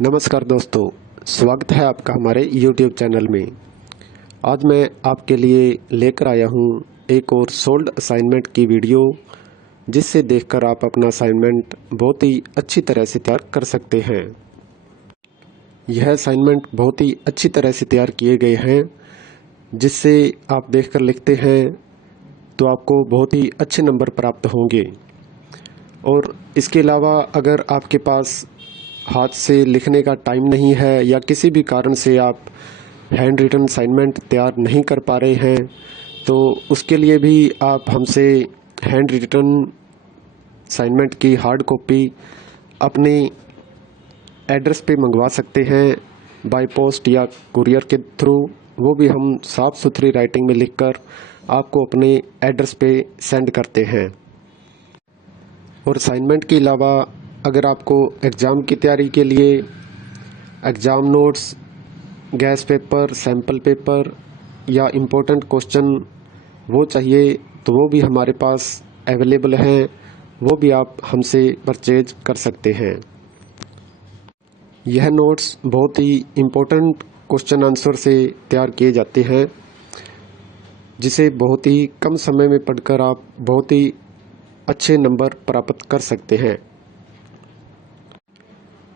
नमस्कार दोस्तों, स्वागत है आपका हमारे YouTube चैनल में। आज मैं आपके लिए लेकर आया हूँ एक और सोल्ड असाइनमेंट की वीडियो, जिससे देखकर आप अपना असाइनमेंट बहुत ही अच्छी तरह से तैयार कर सकते हैं। यह असाइनमेंट बहुत ही अच्छी तरह से तैयार किए गए हैं, जिससे आप देखकर लिखते हैं तो आपको बहुत ही अच्छे नंबर प्राप्त होंगे। और इसके अलावा अगर आपके पास हाथ से लिखने का टाइम नहीं है या किसी भी कारण से आप हैंड रिटन असाइनमेंट तैयार नहीं कर पा रहे हैं, तो उसके लिए भी आप हमसे हैंड रिटन असाइनमेंट की हार्ड कॉपी अपने एड्रेस पे मंगवा सकते हैं, बाय पोस्ट या कुरियर के थ्रू। वो भी हम साफ़ सुथरी राइटिंग में लिखकर आपको अपने एड्रेस पे सेंड करते हैं। और असाइनमेंट के अलावा अगर आपको एग्ज़ाम की तैयारी के लिए exam notes, gas paper, sample paper या इम्पोर्टेंट क्वेश्चन वो चाहिए, तो वो भी हमारे पास अवेलेबल हैं। वो भी आप हमसे परचेज कर सकते हैं। यह नोट्स बहुत ही इम्पोर्टेंट क्वेश्चन आंसर से तैयार किए जाते हैं, जिसे बहुत ही कम समय में पढ़कर आप बहुत ही अच्छे नंबर प्राप्त कर सकते हैं।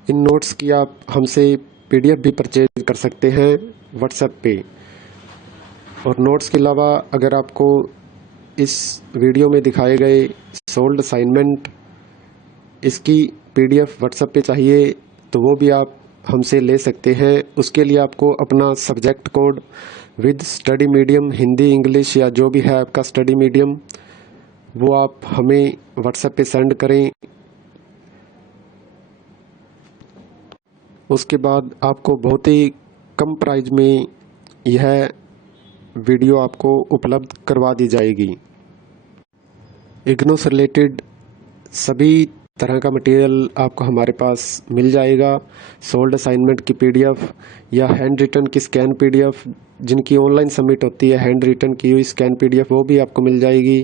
इन नोट्स की आप हमसे PDF भी परचेज कर सकते हैं व्हाट्सएप पे। और नोट्स के अलावा अगर आपको इस वीडियो में दिखाए गए सोल्ड असाइनमेंट इसकी PDF व्हाट्सएप पे चाहिए, तो वो भी आप हमसे ले सकते हैं। उसके लिए आपको अपना subject code with study medium, Hindi, English या जो भी है आपका स्टडी मीडियम, वो आप हमें व्हाट्सएप पे सेंड करें। उसके बाद आपको बहुत ही कम प्राइस में यह वीडियो आपको उपलब्ध करवा दी जाएगी। इग्नू से रिलेटेड सभी तरह का मटेरियल आपको हमारे पास मिल जाएगा। सोल्ड असाइनमेंट की PDF या हैंड रिटन की स्कैन PDF, जिनकी ऑनलाइन सबमिट होती है, हैंड रिटन की हुई स्कैन PDF वो भी आपको मिल जाएगी।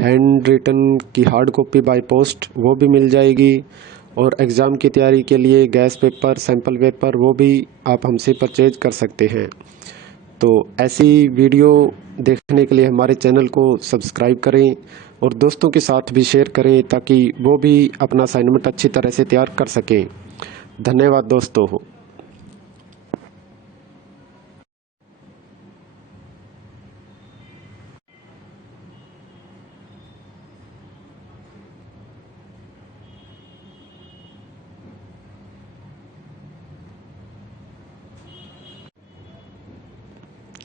हैंड रिटन की हार्ड कॉपी बाय पोस्ट वो भी मिल जाएगी। और एग्ज़ाम की तैयारी के लिए गैस पेपर, सैम्पल पेपर वो भी आप हमसे परचेज कर सकते हैं। तो ऐसी वीडियो देखने के लिए हमारे चैनल को सब्सक्राइब करें और दोस्तों के साथ भी शेयर करें, ताकि वो भी अपना असाइनमेंट अच्छी तरह से तैयार कर सकें। धन्यवाद दोस्तों।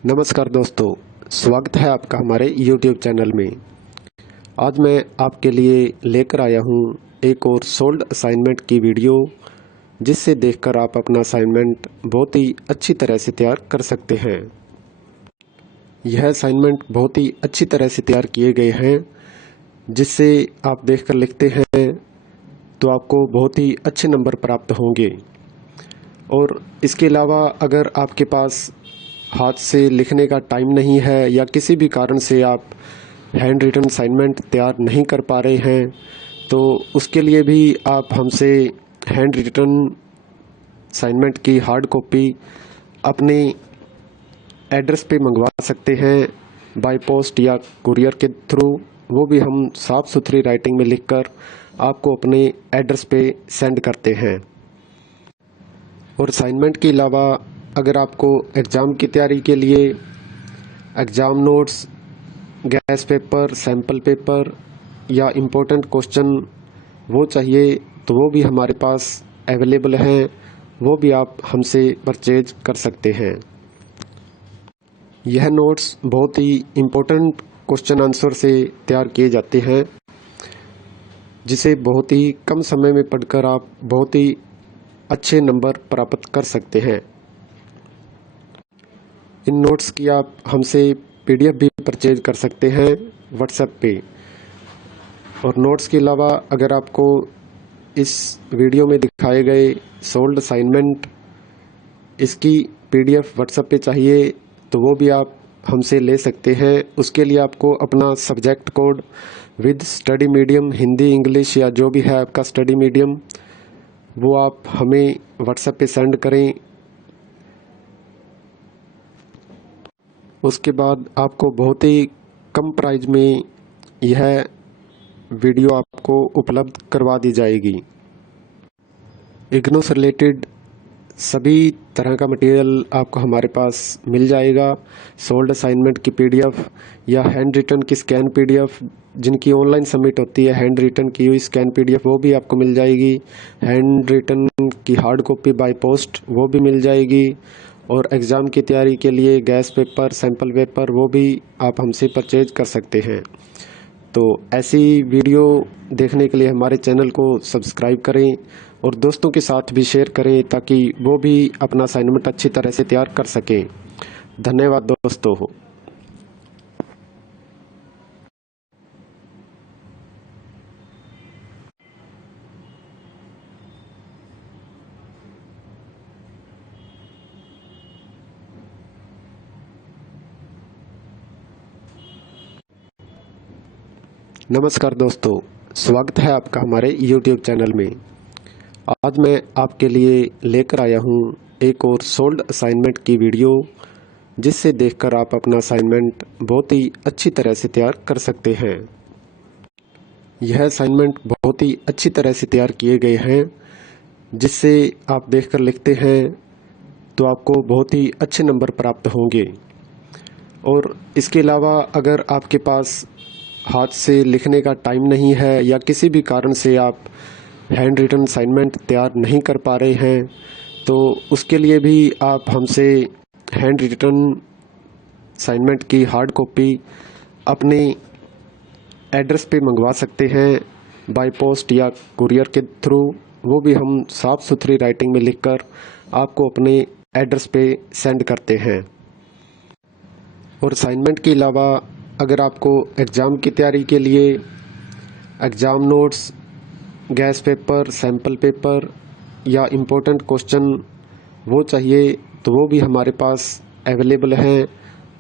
नमस्कार दोस्तों, स्वागत है आपका हमारे YouTube चैनल में। आज मैं आपके लिए लेकर आया हूँ एक और सोल्ड असाइनमेंट की वीडियो, जिससे देखकर आप अपना असाइनमेंट बहुत ही अच्छी तरह से तैयार कर सकते हैं। यह असाइनमेंट बहुत ही अच्छी तरह से तैयार किए गए हैं, जिससे आप देखकर लिखते हैं तो आपको बहुत ही अच्छे नंबर प्राप्त होंगे। और इसके अलावा अगर आपके पास हाथ से लिखने का टाइम नहीं है या किसी भी कारण से आप हैंड रिटन असाइनमेंट तैयार नहीं कर पा रहे हैं, तो उसके लिए भी आप हमसे हैंड रिटन असाइनमेंट की हार्ड कॉपी अपने एड्रेस पे मंगवा सकते हैं, बाय पोस्ट या कुरियर के थ्रू। वो भी हम साफ़ सुथरी राइटिंग में लिखकर आपको अपने एड्रेस पे सेंड करते हैं। और असाइनमेंट के अलावा अगर आपको एग्ज़ाम की तैयारी के लिए exam notes, gas paper, sample paper या इम्पोर्टेंट क्वेश्चन वो चाहिए, तो वो भी हमारे पास अवेलेबल हैं। वो भी आप हमसे परचेज कर सकते हैं। यह नोट्स बहुत ही इम्पोर्टेंट क्वेश्चन आंसर से तैयार किए जाते हैं, जिसे बहुत ही कम समय में पढ़कर आप बहुत ही अच्छे नंबर प्राप्त कर सकते हैं। इन नोट्स की आप हमसे PDF भी परचेज कर सकते हैं व्हाट्सएप पे। और नोट्स के अलावा अगर आपको इस वीडियो में दिखाए गए सोल्ड असाइनमेंट इसकी PDF व्हाट्सएप पे चाहिए, तो वो भी आप हमसे ले सकते हैं। उसके लिए आपको अपना subject code with study medium, Hindi, English या जो भी है आपका स्टडी मीडियम, वो आप हमें व्हाट्सएप पे सेंड करें। उसके बाद आपको बहुत ही कम प्राइस में यह वीडियो आपको उपलब्ध करवा दी जाएगी। इग्नू से रिलेटेड सभी तरह का मटेरियल आपको हमारे पास मिल जाएगा। सोल्ड असाइनमेंट की पीडीएफ या हैंड रिटन की स्कैन पीडीएफ, जिनकी ऑनलाइन सबमिट होती है, हैंड रिटन की हुई स्कैन पीडीएफ वो भी आपको मिल जाएगी। हैंड रिटन की हार्ड कॉपी बाय पोस्ट वो भी मिल जाएगी। और एग्ज़ाम की तैयारी के लिए गैस पेपर, सैम्पल पेपर वो भी आप हमसे परचेज कर सकते हैं। तो ऐसी वीडियो देखने के लिए हमारे चैनल को सब्सक्राइब करें और दोस्तों के साथ भी शेयर करें ताकि वो भी अपना असाइनमेंट अच्छी तरह से तैयार कर सकें। धन्यवाद दोस्तों। नमस्कार दोस्तों, स्वागत है आपका हमारे YouTube चैनल में। आज मैं आपके लिए लेकर आया हूँ एक और सोल्ड असाइनमेंट की वीडियो, जिससे देखकर आप अपना असाइनमेंट बहुत ही अच्छी तरह से तैयार कर सकते हैं। यह असाइनमेंट बहुत ही अच्छी तरह से तैयार किए गए हैं, जिससे आप देखकर लिखते हैं तो आपको बहुत ही अच्छे नंबर प्राप्त होंगे। और इसके अलावा अगर आपके पास हाथ से लिखने का टाइम नहीं है या किसी भी कारण से आप हैंड रिटन असाइनमेंट तैयार नहीं कर पा रहे हैं, तो उसके लिए भी आप हमसे हैंड रिटन असाइनमेंट की हार्ड कॉपी अपने एड्रेस पे मंगवा सकते हैं, बाय पोस्ट या कुरियर के थ्रू। वो भी हम साफ़ सुथरी राइटिंग में लिखकर आपको अपने एड्रेस पे सेंड करते हैं। और असाइनमेंट के अलावा अगर आपको एग्ज़ाम की तैयारी के लिए exam notes, gas paper, sample paper या इम्पोर्टेंट क्वेश्चन वो चाहिए, तो वो भी हमारे पास अवेलेबल हैं।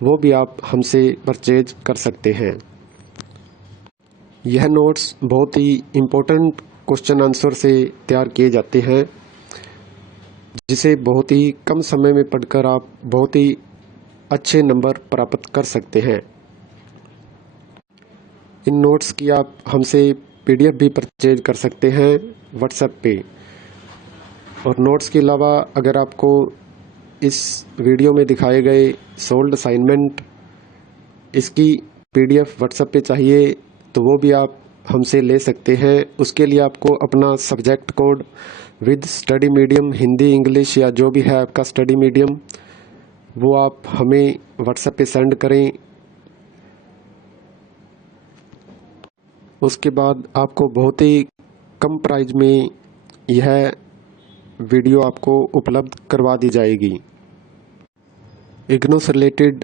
वो भी आप हमसे परचेज कर सकते हैं। यह नोट्स बहुत ही इम्पोर्टेंट क्वेश्चन आंसर से तैयार किए जाते हैं, जिसे बहुत ही कम समय में पढ़कर आप बहुत ही अच्छे नंबर प्राप्त कर सकते हैं। इन नोट्स की आप हमसे पीडीएफ भी परचेज कर सकते हैं व्हाट्सएप पे। और नोट्स के अलावा अगर आपको इस वीडियो में दिखाए गए सोल्ड असाइनमेंट इसकी पीडीएफ व्हाट्सएप पे चाहिए, तो वो भी आप हमसे ले सकते हैं। उसके लिए आपको अपना subject code with study medium, Hindi, English या जो भी है आपका स्टडी मीडियम, वो आप हमें व्हाट्सएप पे सेंड करें। उसके बाद आपको बहुत ही कम प्राइस में यह वीडियो आपको उपलब्ध करवा दी जाएगी। इग्नू से रिलेटेड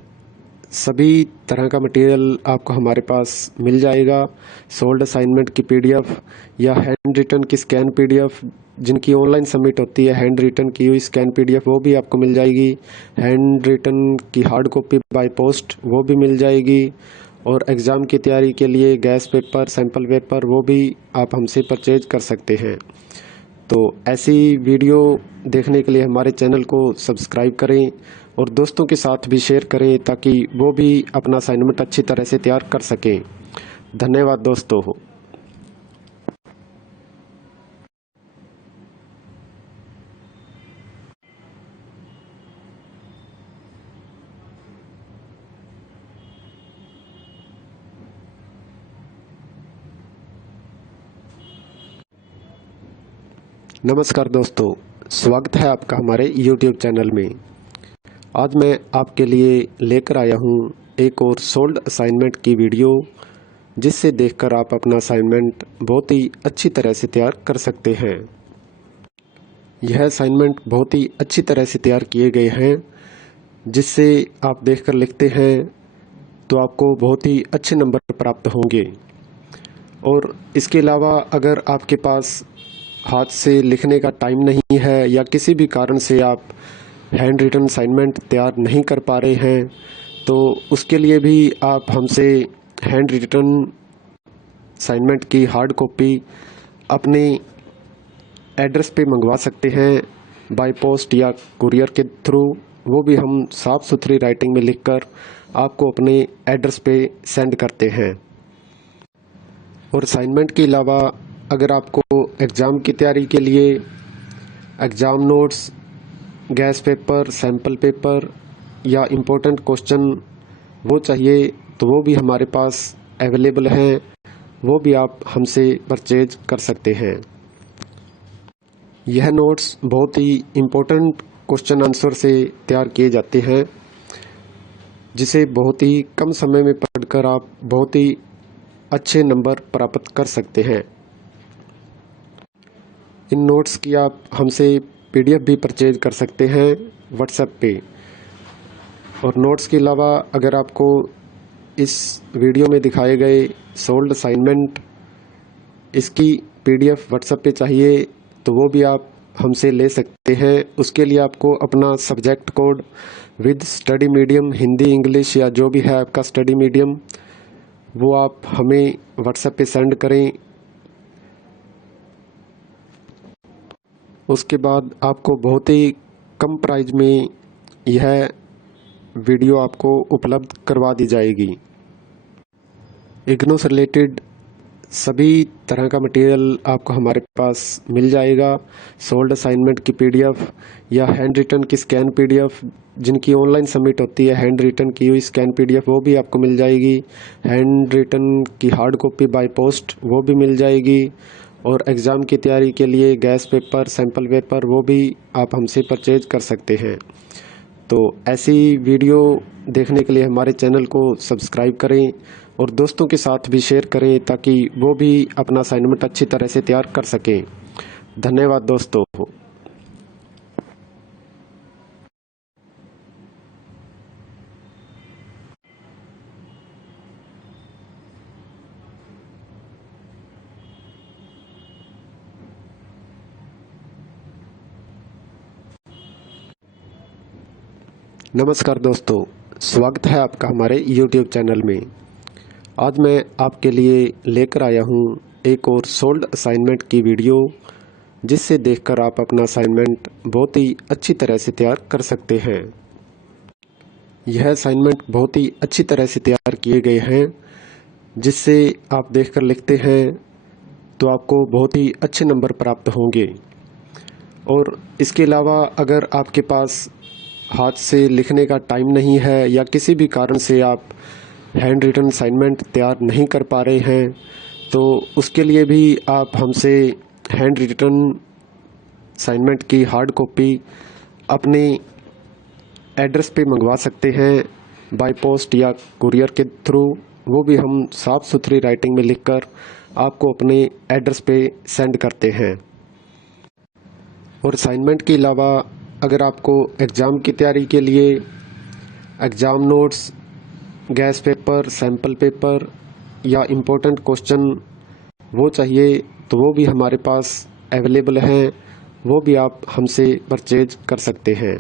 सभी तरह का मटेरियल आपको हमारे पास मिल जाएगा। सोल्ड असाइनमेंट की पीडीएफ या हैंड रिटन की स्कैन पीडीएफ, जिनकी ऑनलाइन सबमिट होती है, हैंड रिटन की हुई स्कैन पीडीएफ वो भी आपको मिल जाएगी। हैंड रिटन की हार्ड कॉपी बाय पोस्ट वो भी मिल जाएगी। और एग्ज़ाम की तैयारी के लिए गैस पेपर, सैम्पल पेपर वो भी आप हमसे परचेज कर सकते हैं। तो ऐसी वीडियो देखने के लिए हमारे चैनल को सब्सक्राइब करें और दोस्तों के साथ भी शेयर करें ताकि वो भी अपना असाइनमेंट अच्छी तरह से तैयार कर सकें। धन्यवाद दोस्तों। नमस्कार दोस्तों, स्वागत है आपका हमारे YouTube चैनल में। आज मैं आपके लिए लेकर आया हूँ एक और सोल्ड असाइनमेंट की वीडियो, जिससे देखकर आप अपना असाइनमेंट बहुत ही अच्छी तरह से तैयार कर सकते हैं। यह असाइनमेंट बहुत ही अच्छी तरह से तैयार किए गए हैं, जिससे आप देखकर लिखते हैं तो आपको बहुत ही अच्छे नंबर प्राप्त होंगे। और इसके अलावा अगर आपके पास हाथ से लिखने का टाइम नहीं है या किसी भी कारण से आप हैंड रिटन असाइनमेंट तैयार नहीं कर पा रहे हैं, तो उसके लिए भी आप हमसे हैंड रिटन असाइनमेंट की हार्ड कॉपी अपने एड्रेस पे मंगवा सकते हैं बाय पोस्ट या कुरियर के थ्रू। वो भी हम साफ़ सुथरी राइटिंग में लिखकर आपको अपने एड्रेस पे सेंड करते हैं। और असाइनमेंट के अलावा अगर आपको एग्ज़ाम की तैयारी के लिए exam notes, gas paper, sample paper या इम्पोर्टेंट क्वेश्चन वो चाहिए तो वो भी हमारे पास अवेलेबल हैं। वो भी आप हमसे परचेज कर सकते हैं। यह नोट्स बहुत ही इम्पोर्टेंट क्वेश्चन आंसर से तैयार किए जाते हैं, जिसे बहुत ही कम समय में पढ़कर आप बहुत ही अच्छे नंबर प्राप्त कर सकते हैं। इन नोट्स की आप हमसे PDF भी परचेज कर सकते हैं व्हाट्सएप पे। और नोट्स के अलावा अगर आपको इस वीडियो में दिखाए गए सोल्ड असाइनमेंट इसकी PDF व्हाट्सएप पे चाहिए तो वो भी आप हमसे ले सकते हैं। उसके लिए आपको अपना subject code with study medium, Hindi, English या जो भी है आपका स्टडी मीडियम, वो आप हमें व्हाट्सएप पे सेंड करें। उसके बाद आपको बहुत ही कम प्राइस में यह वीडियो आपको उपलब्ध करवा दी जाएगी। इग्नू से रिलेटेड सभी तरह का मटेरियल आपको हमारे पास मिल जाएगा। सोल्ड असाइनमेंट की PDF या हैंड रिटन की स्कैन PDF, जिनकी ऑनलाइन सबमिट होती है हैंड रिटन की हुई स्कैन PDF, वो भी आपको मिल जाएगी। हैंड रिटन की हार्ड कॉपी बाय पोस्ट वो भी मिल जाएगी। और एग्ज़ाम की तैयारी के लिए गैस पेपर, सैम्पल पेपर वो भी आप हमसे परचेज कर सकते हैं। तो ऐसी वीडियो देखने के लिए हमारे चैनल को सब्सक्राइब करें और दोस्तों के साथ भी शेयर करें ताकि वो भी अपना असाइनमेंट अच्छी तरह से तैयार कर सकें। धन्यवाद दोस्तों। नमस्कार दोस्तों, स्वागत है आपका हमारे YouTube चैनल में। आज मैं आपके लिए लेकर आया हूँ एक और सोल्ड असाइनमेंट की वीडियो, जिससे देखकर आप अपना असाइनमेंट बहुत ही अच्छी तरह से तैयार कर सकते हैं। यह असाइनमेंट बहुत ही अच्छी तरह से तैयार किए गए हैं, जिससे आप देखकर लिखते हैं तो आपको बहुत ही अच्छे नंबर प्राप्त होंगे। और इसके अलावा अगर आपके पास हाथ से लिखने का टाइम नहीं है या किसी भी कारण से आप हैंड रिटन असाइनमेंट तैयार नहीं कर पा रहे हैं, तो उसके लिए भी आप हमसे हैंड रिटन असाइनमेंट की हार्ड कॉपी अपने एड्रेस पे मंगवा सकते हैं बाय पोस्ट या कुरियर के थ्रू। वो भी हम साफ़ सुथरी राइटिंग में लिखकर आपको अपने एड्रेस पे सेंड करते हैं। और असाइनमेंट के अलावा अगर आपको एग्ज़ाम की तैयारी के लिए exam notes, gas paper, sample paper या इम्पोर्टेंट क्वेश्चन वो चाहिए तो वो भी हमारे पास अवेलेबल हैं। वो भी आप हमसे परचेज कर सकते हैं।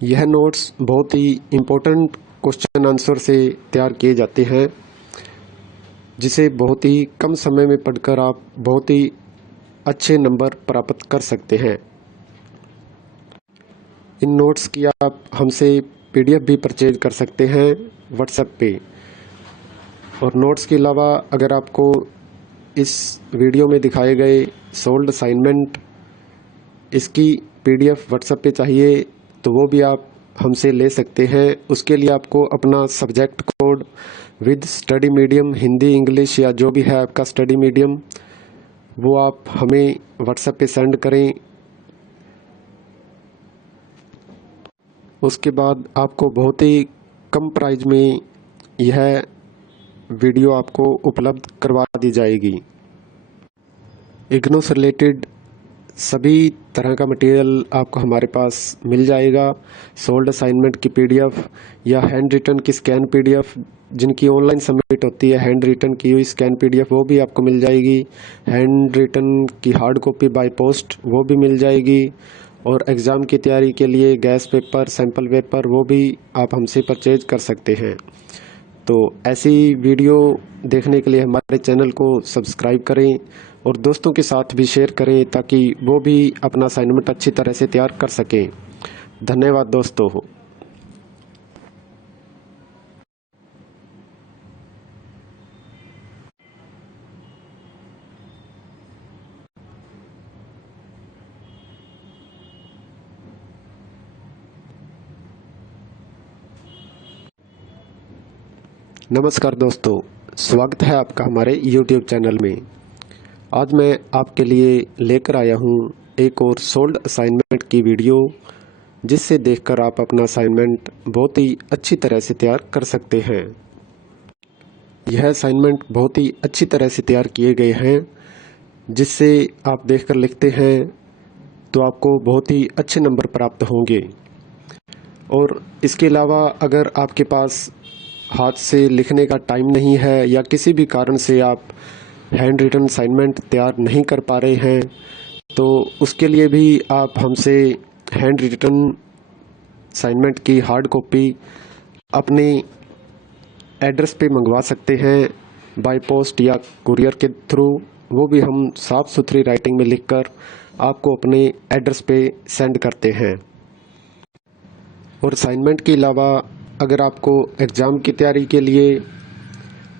यह नोट्स बहुत ही इम्पोर्टेंट क्वेश्चन आंसर से तैयार किए जाते हैं, जिसे बहुत ही कम समय में पढ़कर आप बहुत ही अच्छे नंबर प्राप्त कर सकते हैं। इन नोट्स की आप हमसे PDF भी परचेज कर सकते हैं व्हाट्सएप पे। और नोट्स के अलावा अगर आपको इस वीडियो में दिखाए गए सोल्ड असाइनमेंट इसकी PDF व्हाट्सएप पे चाहिए तो वो भी आप हमसे ले सकते हैं। उसके लिए आपको अपना subject code with study medium, Hindi, English या जो भी है आपका स्टडी मीडियम, वो आप हमें व्हाट्सएप पे सेंड करें। उसके बाद आपको बहुत ही कम प्राइस में यह वीडियो आपको उपलब्ध करवा दी जाएगी। इग्नू से रिलेटेड सभी तरह का मटेरियल आपको हमारे पास मिल जाएगा। सोल्ड असाइनमेंट की PDF या हैंड रिटन की स्कैन PDF, जिनकी ऑनलाइन सबमिट होती है हैंड रिटन की हुई स्कैन PDF, वो भी आपको मिल जाएगी। हैंड रिटन की हार्ड कॉपी बाय पोस्ट वो भी मिल जाएगी। और एग्ज़ाम की तैयारी के लिए गैस पेपर, सैम्पल पेपर वो भी आप हमसे परचेज कर सकते हैं। तो ऐसी वीडियो देखने के लिए हमारे चैनल को सब्सक्राइब करें और दोस्तों के साथ भी शेयर करें ताकि वो भी अपना असाइनमेंट अच्छी तरह से तैयार कर सकें। धन्यवाद दोस्तों। नमस्कार दोस्तों, स्वागत है आपका हमारे YouTube चैनल में। आज मैं आपके लिए लेकर आया हूँ एक और सोल्ड असाइनमेंट की वीडियो, जिससे देखकर आप अपना असाइनमेंट बहुत ही अच्छी तरह से तैयार कर सकते हैं। यह असाइनमेंट बहुत ही अच्छी तरह से तैयार किए गए हैं, जिससे आप देखकर लिखते हैं तो आपको बहुत ही अच्छे नंबर प्राप्त होंगे। और इसके अलावा अगर आपके पास हाथ से लिखने का टाइम नहीं है या किसी भी कारण से आप हैंड रिटन असाइनमेंट तैयार नहीं कर पा रहे हैं, तो उसके लिए भी आप हमसे हैंड रिटन असाइनमेंट की हार्ड कॉपी अपने एड्रेस पे मंगवा सकते हैं, बाय पोस्ट या कुरियर के थ्रू। वो भी हम साफ़ सुथरी राइटिंग में लिखकर आपको अपने एड्रेस पे सेंड करते हैं। और असाइनमेंट के अलावा अगर आपको एग्ज़ाम की तैयारी के लिए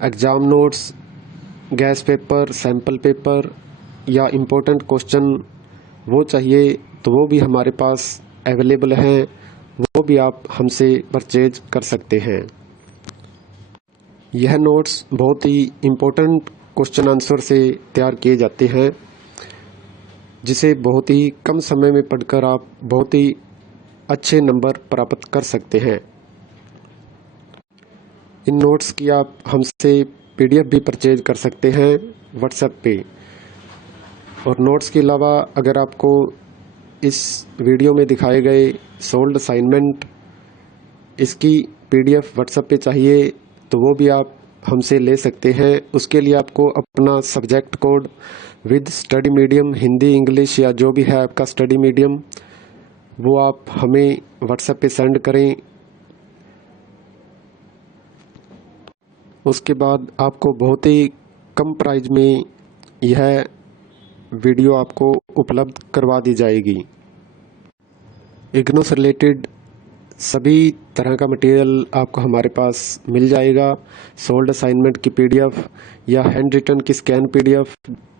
exam notes, gas paper, sample paper या इम्पोर्टेंट क्वेश्चन वो चाहिए, तो वो भी हमारे पास अवेलेबल हैं। वो भी आप हमसे परचेज कर सकते हैं। यह नोट्स बहुत ही इम्पोर्टेंट क्वेश्चन आंसर से तैयार किए जाते हैं, जिसे बहुत ही कम समय में पढ़कर आप बहुत ही अच्छे नंबर प्राप्त कर सकते हैं। इन नोट्स की आप हमसे PDF भी परचेज कर सकते हैं व्हाट्सएप पे। और नोट्स के अलावा अगर आपको इस वीडियो में दिखाए गए सोल्ड असाइनमेंट इसकी PDF व्हाट्सएप पे चाहिए, तो वो भी आप हमसे ले सकते हैं। उसके लिए आपको अपना subject code with study medium, Hindi, English या जो भी है आपका स्टडी मीडियम, वो आप हमें व्हाट्सएप पे सेंड करें। उसके बाद आपको बहुत ही कम प्राइस में यह वीडियो आपको उपलब्ध करवा दी जाएगी। इग्नू से रिलेटेड सभी तरह का मटेरियल आपको हमारे पास मिल जाएगा। सोल्ड असाइनमेंट की PDF या हैंड रिटन की स्कैन PDF,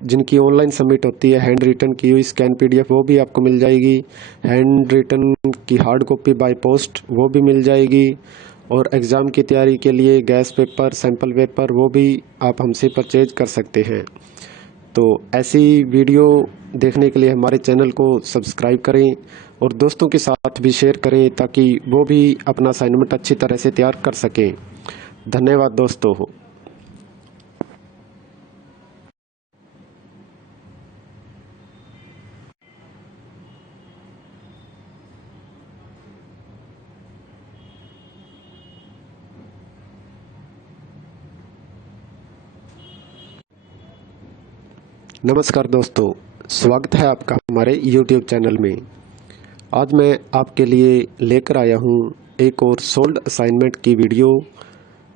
जिनकी ऑनलाइन सबमिट होती है, हैंड रिटन की हुई स्कैन PDF वो भी आपको मिल जाएगी। हैंड रिटन की हार्ड कॉपी बाय पोस्ट वो भी मिल जाएगी। और एग्ज़ाम की तैयारी के लिए गैस पेपर, सैम्पल पेपर वो भी आप हमसे परचेज कर सकते हैं। तो ऐसी वीडियो देखने के लिए हमारे चैनल को सब्सक्राइब करें और दोस्तों के साथ भी शेयर करें ताकि वो भी अपना असाइनमेंट अच्छी तरह से तैयार कर सकें। धन्यवाद दोस्तों। नमस्कार दोस्तों, स्वागत है आपका हमारे YouTube चैनल में। आज मैं आपके लिए लेकर आया हूँ एक और सोल्ड असाइनमेंट की वीडियो,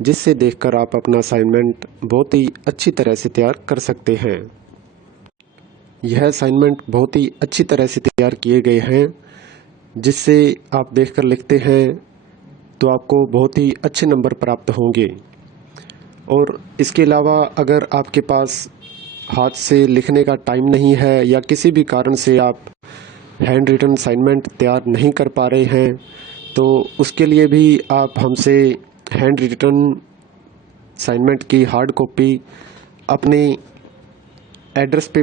जिससे देखकर आप अपना असाइनमेंट बहुत ही अच्छी तरह से तैयार कर सकते हैं। यह असाइनमेंट बहुत ही अच्छी तरह से तैयार किए गए हैं, जिससे आप देखकर लिखते हैं तो आपको बहुत ही अच्छे नंबर प्राप्त होंगे। और इसके अलावा अगर आपके पास हाथ से लिखने का टाइम नहीं है या किसी भी कारण से आप हैंड रिटन असाइनमेंट तैयार नहीं कर पा रहे हैं, तो उसके लिए भी आप हमसे हैंड रिटन असाइनमेंट की हार्ड कॉपी अपने एड्रेस पे